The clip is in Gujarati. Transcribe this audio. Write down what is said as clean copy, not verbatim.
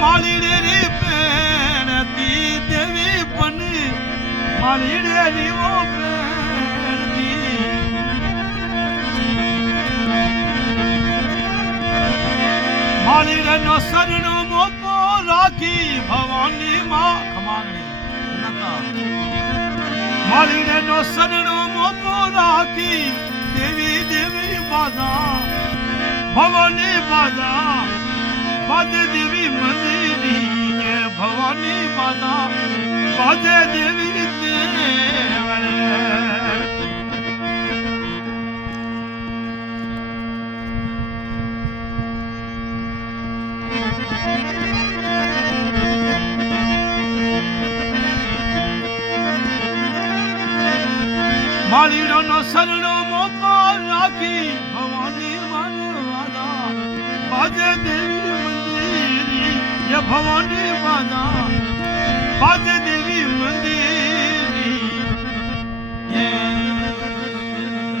માળી રે પેણતી દેવી પણ માળી રે રીવો પેણતી માળી રે નો શરણો મોકો રાખી ભવાની માં ખમાગણી માળી રે નો શરણો મોકો રાખી દેવી દેવી બાધા ભવાની બાધા બાજે દેવી મંદિરી ભવાની બાધા બાજે દેવી માળીનો નો શરણો મોકો રાખી ભવાની માનવાદા બાજે દેવી મંદિરી ભવાની બાધા